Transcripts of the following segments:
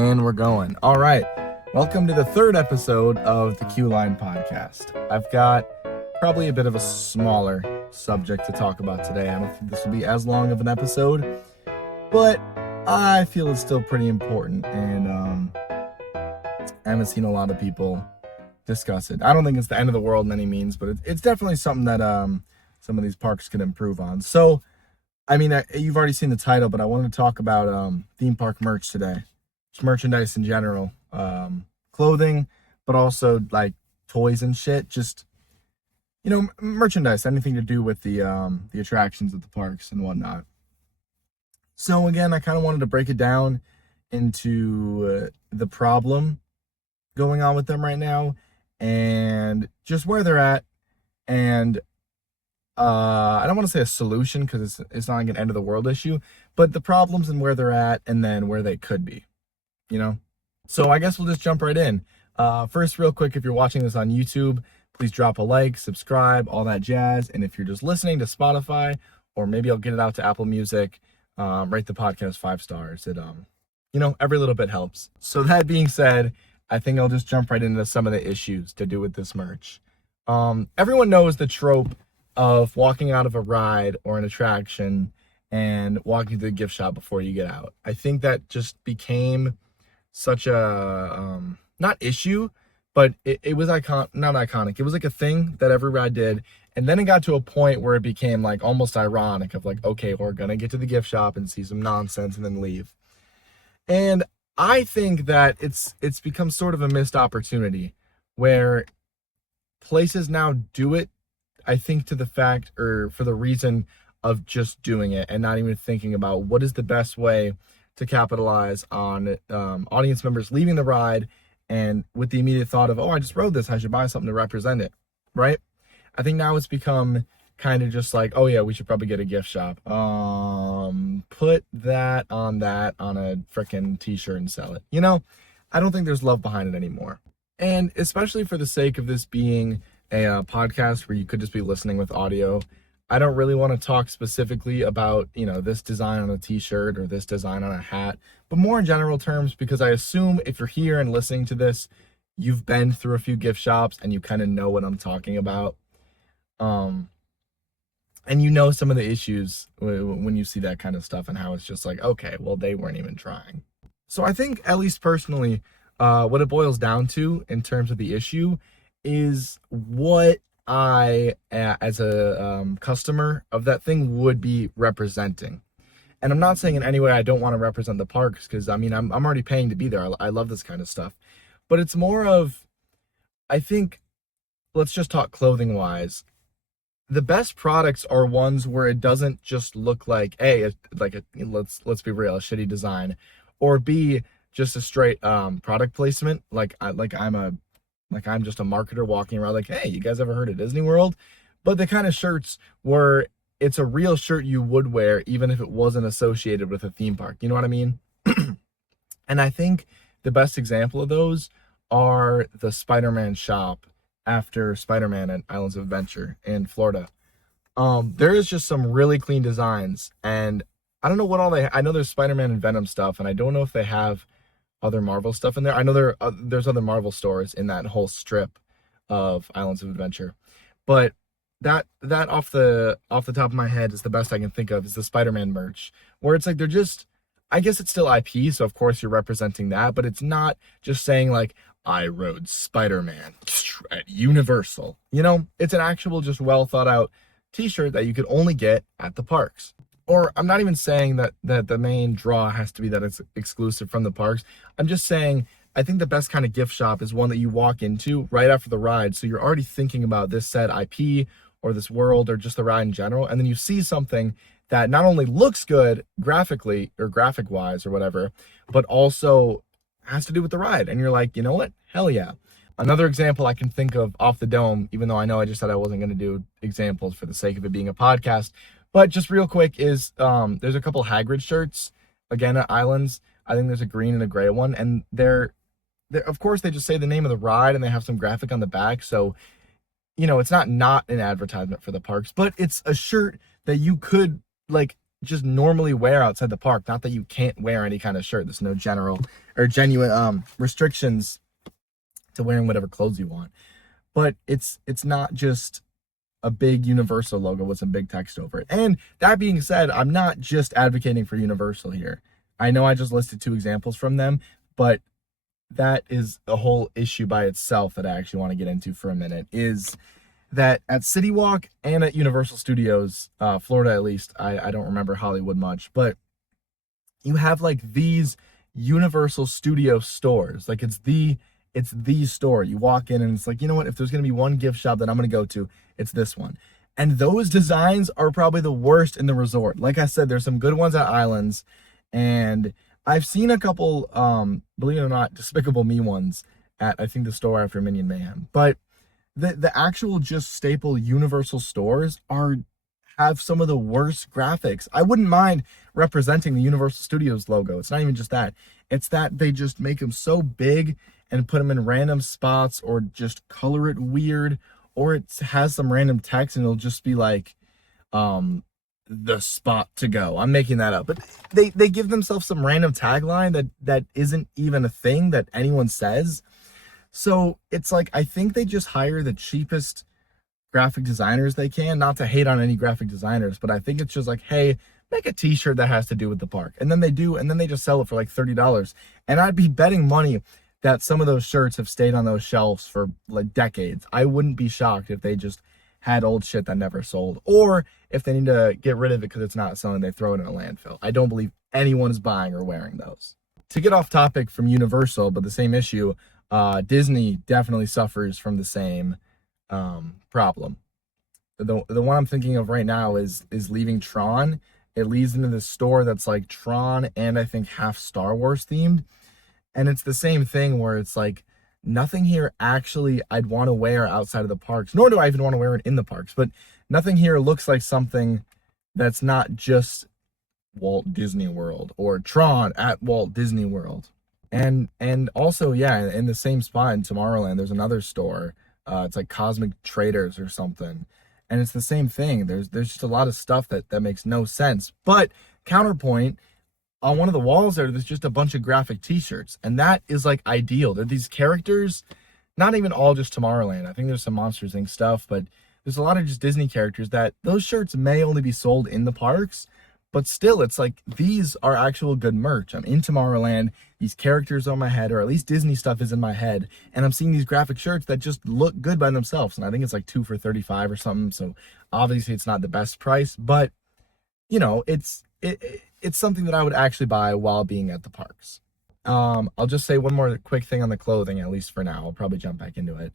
And we're going. All right. Welcome to the third episode of the Q-Line podcast. I've got probably a bit of a smaller subject to talk about today. I don't think this will be as long of an episode, but I feel it's still pretty important, and I haven't seen a lot of people discuss it. I don't think it's the end of the world in any means, but it's definitely something that some of these parks can improve on. So, I mean, you've already seen the title, but I wanted to talk about theme park merch today. Just merchandise in general. Clothing, but also like toys and shit. Just, merchandise, anything to do with the attractions at the parks and whatnot. So again, I kind of wanted to break it down into the problem going on with them right now and just where they're at, and I don't want to say a solution because it's not like an end of the world issue, but the problems and where they're at and then where they could be, So I guess we'll just jump right in. First, real quick, if you're watching this on YouTube, please drop a like, subscribe, all that jazz. And if you're just listening to Spotify, or maybe I'll get it out to Apple Music, rate the podcast 5 stars. It, every little bit helps. So that being said, I think I'll just jump right into some of the issues to do with this merch. Everyone knows the trope of walking out of a ride or an attraction and walking to the gift shop before you get out. I think that just became such a not issue, but it was not iconic. It was like a thing that every ride did, and then it got to a point where it became like almost ironic of like, okay, we're gonna get to the gift shop and see some nonsense and then leave. And I think that it's become sort of a missed opportunity where places now do it, I think, to the fact or for the reason of just doing it and not even thinking about what is the best way to capitalize on audience members leaving the ride and with the immediate thought of, oh, I just rode this, I should buy something to represent it, right? I think now it's become kind of just like, oh yeah, we should probably get a gift shop. Put that on a freaking t-shirt and sell it. I don't think there's love behind it anymore. And especially for the sake of this being a podcast where you could just be listening with audio, I don't really want to talk specifically about, this design on a t-shirt or this design on a hat, but more in general terms, because I assume if you're here and listening to this, you've been through a few gift shops and you kind of know what I'm talking about. And some of the issues when you see that kind of stuff and how it's just like, okay, well, they weren't even trying. So I think, at least personally, what it boils down to in terms of the issue is what I, as a customer of that thing, would be representing. And I'm not saying in any way I don't want to represent the parks, because I'm already paying to be there. I love this kind of stuff. But it's more of, I think, let's just talk clothing wise. The best products are ones where it doesn't just look like let's be real, a shitty design, or B, just a straight product placement. I'm just a marketer walking around like, hey, you guys ever heard of Disney World? But the kind of shirts where it's a real shirt you would wear even if it wasn't associated with a theme park. You know what I mean? And I think the best example of those are the Spider-Man shop after Spider-Man at Islands of Adventure in Florida. There is just some really clean designs, and I don't know what all I know there's Spider-Man and Venom stuff, and I don't know if they have other Marvel stuff in there. I know there's other Marvel stores in that whole strip of Islands of Adventure, but that off the top of my head is the best I can think of is the Spider-Man merch, where it's like they're just, I guess it's still IP, so of course you're representing that, but it's not just saying like, I rode Spider-Man at Universal. It's an actual just well thought out t-shirt that you could only get at the parks. Or I'm not even saying that the main draw has to be that it's exclusive from the parks. I'm just saying I think the best kind of gift shop is one that you walk into right after the ride. So you're already thinking about this said IP or this world or just the ride in general. And then you see something that not only looks good graphically or graphic wise or whatever, but also has to do with the ride. And you're like, you know what? Hell yeah. Another example I can think of off the dome, even though I know I just said I wasn't going to do examples for the sake of it being a podcast, but just real quick is there's a couple Hagrid shirts, again, at Islands. I think there's a green and a gray one, and they're of course they just say the name of the ride and they have some graphic on the back, so it's not an advertisement for the parks, but it's a shirt that you could like just normally wear outside the park. Not that you can't wear any kind of shirt. There's no general or genuine restrictions to wearing whatever clothes you want. But it's not just a big Universal logo with some big text over it. And that being said, I'm not just advocating for Universal here. I know I just listed 2 examples from them, but that is a whole issue by itself that I actually want to get into for a minute, is that at City Walk and at Universal Studios, Florida at least, I don't remember Hollywood much, but you have like these Universal Studio stores. Like it's the store. You walk in and it's like, you know what, if there's going to be one gift shop that I'm going to go to, it's this one. And those designs are probably the worst in the resort. Like I said, there's some good ones at Islands, and I've seen a couple, believe it or not, Despicable Me ones at, I think, the store after Minion Mayhem. But the actual just staple Universal stores have some of the worst graphics. I wouldn't mind representing the Universal Studios logo. It's not even just that. It's that they just make them so big and put them in random spots, or just color it weird, or it has some random text and it'll just be like, the spot to go. I'm making that up, but they give themselves some random tagline that isn't even a thing that anyone says. So it's like, I think they just hire the cheapest graphic designers they can. Not to hate on any graphic designers, but I think it's just like, hey, make a t-shirt that has to do with the park. And then they do, and then they just sell it for like $30. And I'd be betting money that some of those shirts have stayed on those shelves for like decades. I wouldn't be shocked if they just had old shit that never sold, or if they need to get rid of it because it's not selling, they throw it in a landfill. I don't believe anyone is buying or wearing those. To get off topic from Universal, but the same issue, Disney definitely suffers from the same problem. The one I'm thinking of right now is leaving Tron. It leads into this store that's like Tron and I think half Star Wars themed. And it's the same thing where it's like, nothing here actually I'd want to wear outside of the parks, nor do I even want to wear it in the parks, but nothing here looks like something that's not just Walt Disney World or Tron at Walt Disney World. And also, yeah, in the same spot in Tomorrowland, there's another store. It's like Cosmic Traders or something. And it's the same thing. There's just a lot of stuff that makes no sense. But counterpoint, on one of the walls there's just a bunch of graphic t-shirts, and that is like ideal. They're these characters, not even all just Tomorrowland. I think there's some Monsters Inc. stuff, but there's a lot of just Disney characters that those shirts may only be sold in the parks, but still, it's like, these are actual good merch. I'm in Tomorrowland, these characters are on my head, or at least Disney stuff is in my head, and I'm seeing these graphic shirts that just look good by themselves, and I think it's like 2 for $35 or something, so obviously it's not the best price, but, you know, it's something that I would actually buy while being at the parks. I'll just say one more quick thing on the clothing, at least for now. I'll probably jump back into it.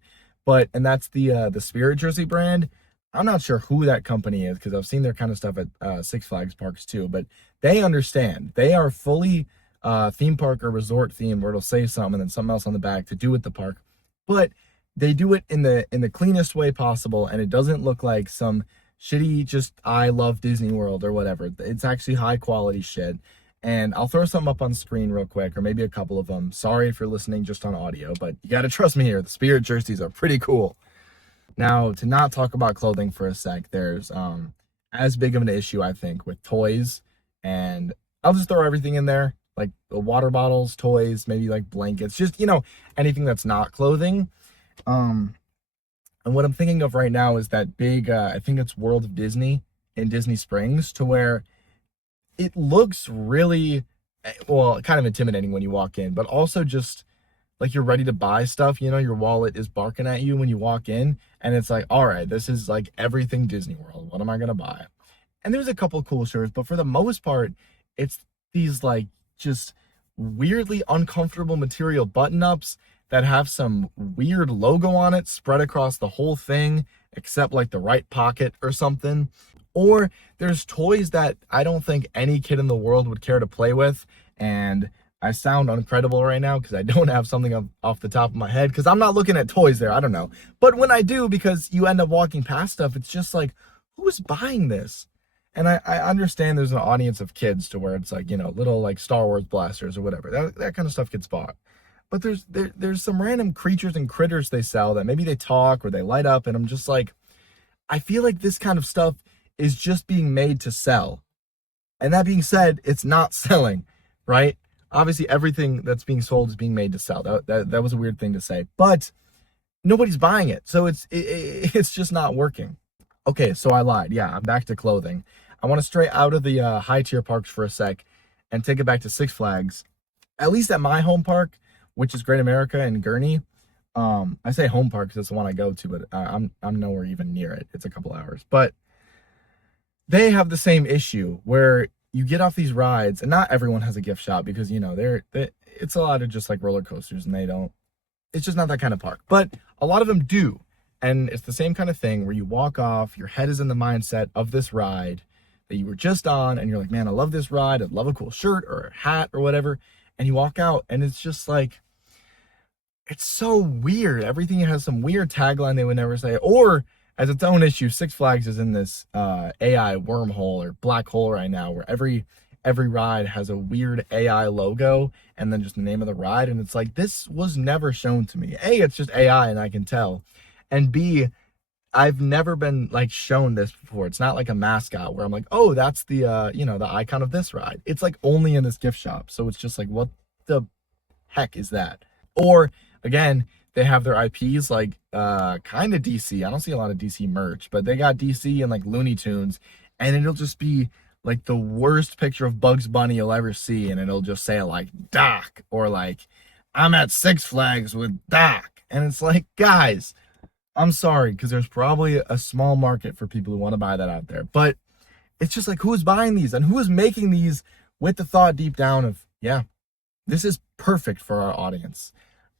And that's the Spirit Jersey brand. I'm not sure who that company is because I've seen their kind of stuff at Six Flags parks too, but they understand. They are fully theme park or resort themed, where it'll say something and then something else on the back to do with the park. But they do it in the cleanest way possible, and it doesn't look like some shitty just I love Disney World or whatever. It's actually high quality shit. And I'll throw something up on screen real quick, or maybe a couple of them. Sorry if you're listening just on audio, but you gotta trust me here. The Spirit jerseys are pretty cool. Now, to not talk about clothing for a sec, there's as big of an issue, I think, with toys. And I'll just throw everything in there, like the water bottles, toys, maybe like blankets, just, you know, anything that's not clothing. And what I'm thinking of right now is that big, I think it's World of Disney in Disney Springs, to where it looks really, well, kind of intimidating when you walk in, but also just like you're ready to buy stuff, you know, your wallet is barking at you when you walk in, and it's like, all right, this is like everything Disney World. What am I going to buy? And there's a couple cool shirts, but for the most part, it's these like just weirdly uncomfortable material button-ups that have some weird logo on it spread across the whole thing, except like the right pocket or something. Or there's toys that I don't think any kid in the world would care to play with, and I sound incredible right now because I don't have something off the top of my head, because I'm not looking at toys there, I don't know. But when I do, because you end up walking past stuff, it's just like, who is buying this? And I understand there's an audience of kids to where it's like, you know, little like Star Wars blasters or whatever. That kind of stuff gets bought. But there's some random creatures and critters they sell that maybe they talk or they light up, and I'm just like, I feel like this kind of stuff is just being made to sell. And that being said, it's not selling, right? Obviously, everything that's being sold is being made to sell. That was a weird thing to say, but nobody's buying it, so it's just not working. Okay, so I lied. Yeah, I'm back to clothing. I want to stray out of the high tier parks for a sec and take it back to Six Flags. At least at my home park, which is Great America in Gurnee. I say home park because it's the one I go to, but I'm nowhere even near it. It's a couple hours, but they have the same issue where you get off these rides, and not everyone has a gift shop because it's a lot of just like roller coasters, and they don't. It's just not that kind of park, but a lot of them do, and it's the same kind of thing where you walk off, your head is in the mindset of this ride that you were just on, and you're like, man, I love this ride. I'd love a cool shirt or a hat or whatever, and you walk out, and it's just like, it's so weird. Everything has some weird tagline they would never say, or as its own issue. Six Flags is in this AI wormhole or black hole right now, where every ride has a weird AI logo and then just the name of the ride, and it's like, this was never shown to me. A, it's just AI and I can tell, and B, I've never been like shown this before. It's not like a mascot where I'm like, oh, that's the the icon of this ride. It's like only in this gift shop, so it's just like, what the heck is that? Or again, they have their IPs like kind of DC. I don't see a lot of DC merch, but they got DC and like Looney Tunes, and it'll just be like the worst picture of Bugs Bunny you'll ever see, and it'll just say like Doc, or like, I'm at Six Flags with Doc, and it's like, guys, I'm sorry, because there's probably a small market for people who want to buy that out there, but it's just like, who's buying these and who is making these with the thought deep down of, yeah, this is perfect for our audience.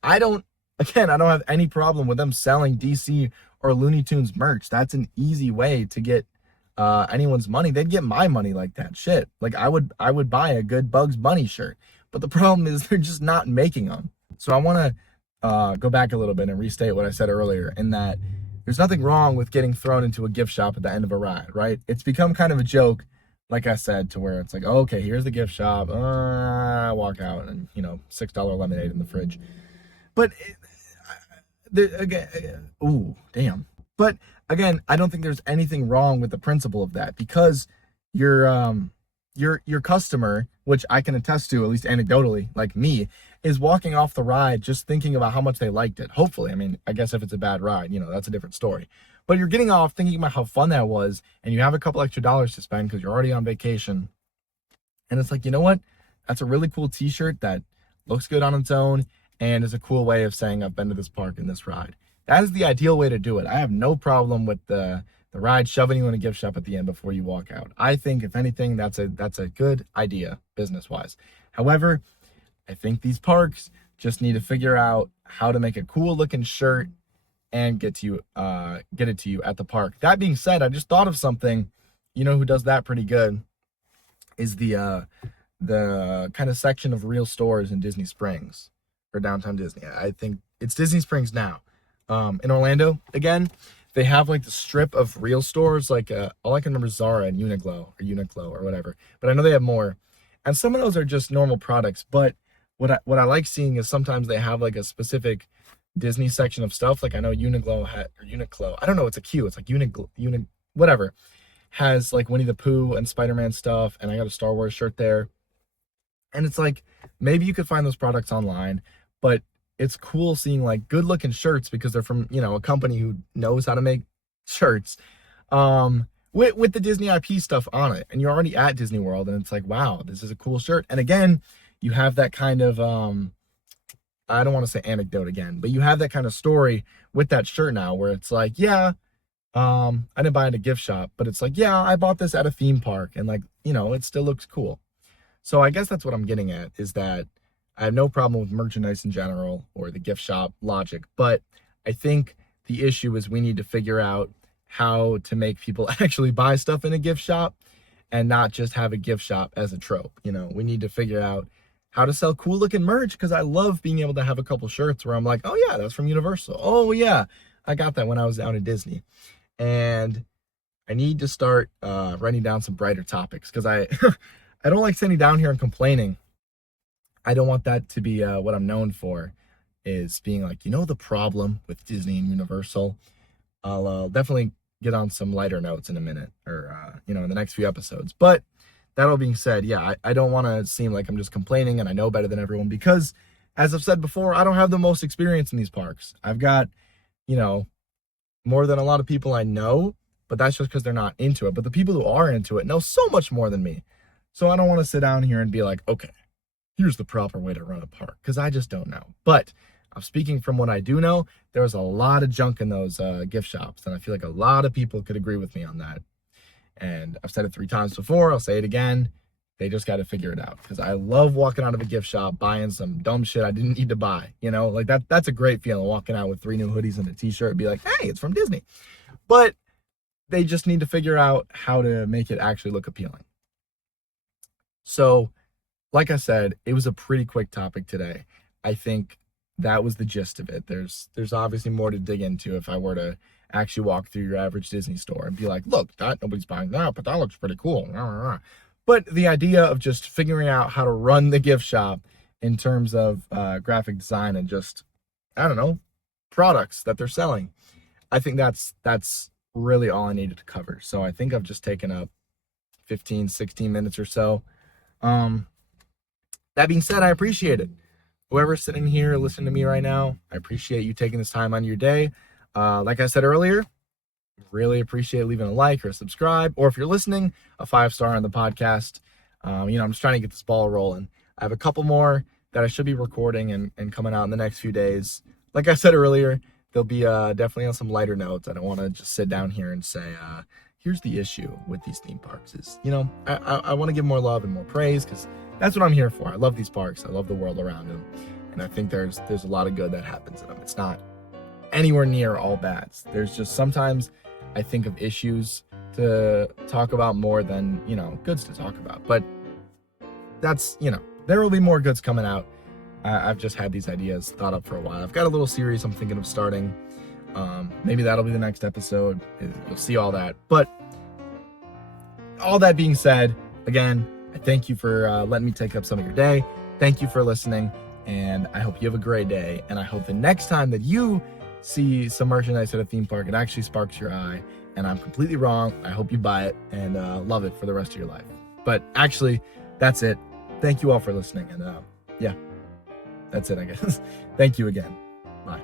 I don't have any problem with them selling DC or Looney Tunes merch. That's an easy way to get anyone's money. They'd get my money like that. Shit. Like I would buy a good Bugs Bunny shirt. But the problem is they're just not making them. So I want to go back a little bit and restate what I said earlier, in that there's nothing wrong with getting thrown into a gift shop at the end of a ride, right? It's become kind of a joke, like I said, to where it's like, oh, okay, here's the gift shop. I walk out and, $6 lemonade in the fridge. But again, ooh, damn. But again, I don't think there's anything wrong with the principle of that, because your customer, which I can attest to, at least anecdotally, like me, is walking off the ride just thinking about how much they liked it. Hopefully, I mean, I guess if it's a bad ride, that's a different story. But you're getting off thinking about how fun that was, and you have a couple extra dollars to spend because you're already on vacation. And it's like, you know what? That's a really cool t-shirt that looks good on its own and is a cool way of saying I've been to this park and this ride. That is the ideal way to do it. I have no problem with the ride shoving you in a gift shop at the end before you walk out. I think, if anything, that's a good idea business-wise. However, I think these parks just need to figure out how to make a cool looking shirt and get it to you at the park. That being said, I just thought of something. Who does that pretty good is the kind of section of real stores in Disney Springs, or downtown Disney. I think it's Disney Springs now. In Orlando, again, they have like the strip of real stores, like all I can remember is Zara and Uniqlo or whatever, but I know they have more, and some of those are just normal products. But what I like seeing is sometimes they have like a specific Disney section of stuff. Like I know Uniqlo, I don't know, it's a Q, it's like Uniqlo, whatever, has like Winnie the Pooh and Spider-Man stuff, and I got a Star Wars shirt there. And it's like, maybe you could find those products online, but it's cool seeing like good looking shirts because they're from, a company who knows how to make shirts, with the Disney IP stuff on it. And you're already at Disney World, and it's like, wow, this is a cool shirt. And again, you have that kind of, I don't want to say anecdote again, but you have that kind of story with that shirt now, where it's like, yeah, I didn't buy it at a gift shop, but it's like, yeah, I bought this at a theme park, and like, it still looks cool. So I guess that's what I'm getting at, is that I have no problem with merchandise in general or the gift shop logic, but I think the issue is we need to figure out how to make people actually buy stuff in a gift shop and not just have a gift shop as a trope. We need to figure out how to sell cool looking merch, because I love being able to have a couple shirts where I'm like, oh yeah, that's from Universal. Oh yeah, I got that when I was down at Disney. And I need to start writing down some brighter topics, because I I don't like sitting down here and complaining. I don't want that to be what I'm known for, is being like, the problem with Disney and Universal. I'll definitely get on some lighter notes in a minute, or in the next few episodes. But that all being said, yeah, I don't want to seem like I'm just complaining and I know better than everyone, because as I've said before, I don't have the most experience in these parks. I've got, more than a lot of people I know, but that's just because they're not into it. But the people who are into it know so much more than me. So I don't want to sit down here and be like, okay, here's the proper way to run a park, because I just don't know. But I'm speaking from what I do know. There's a lot of junk in those gift shops, and I feel like a lot of people could agree with me on that. And I've said it 3 times before. I'll say it again. They just got to figure it out, because I love walking out of a gift shop buying some dumb shit I didn't need to buy. Like that's a great feeling, walking out with 3 new hoodies and a t-shirt and be like, hey, it's from Disney. But they just need to figure out how to make it actually look appealing. So, like I said, it was a pretty quick topic today. I think that was the gist of it. There's obviously more to dig into if I were to actually walk through your average Disney store and be like, look, that nobody's buying that, but that looks pretty cool. But the idea of just figuring out how to run the gift shop in terms of graphic design and just, I don't know, products that they're selling, I think that's really all I needed to cover. So I think I've just taken up 15, 16 minutes or so. That being said, I appreciate it. Whoever's sitting here listening to me right now, I appreciate you taking this time on your day. Like I said earlier, really appreciate leaving a like or a subscribe, or if you're listening, a 5-star on the podcast. I'm just trying to get this ball rolling. I have a couple more that I should be recording and coming out in the next few days. Like I said earlier, there'll be definitely on some lighter notes. I don't want to just sit down here and say, here's the issue with these theme parks is, I want to give more love and more praise, because that's what I'm here for. I love these parks. I love the world around them. And I think there's a lot of good that happens in them. It's not anywhere near all bad. There's just sometimes I think of issues to talk about more than, goods to talk about. But that's, there will be more goods coming out. I've just had these ideas thought up for a while. I've got a little series I'm thinking of starting. Maybe that'll be the next episode. You'll see all that. But all that being said, again, I thank you for letting me take up some of your day. Thank you for listening. And I hope you have a great day. And I hope the next time that you see some merchandise at a theme park, it actually sparks your eye. And I'm completely wrong. I hope you buy it and love it for the rest of your life. But actually, that's it. Thank you all for listening. And yeah, that's it, I guess. Thank you again. Bye.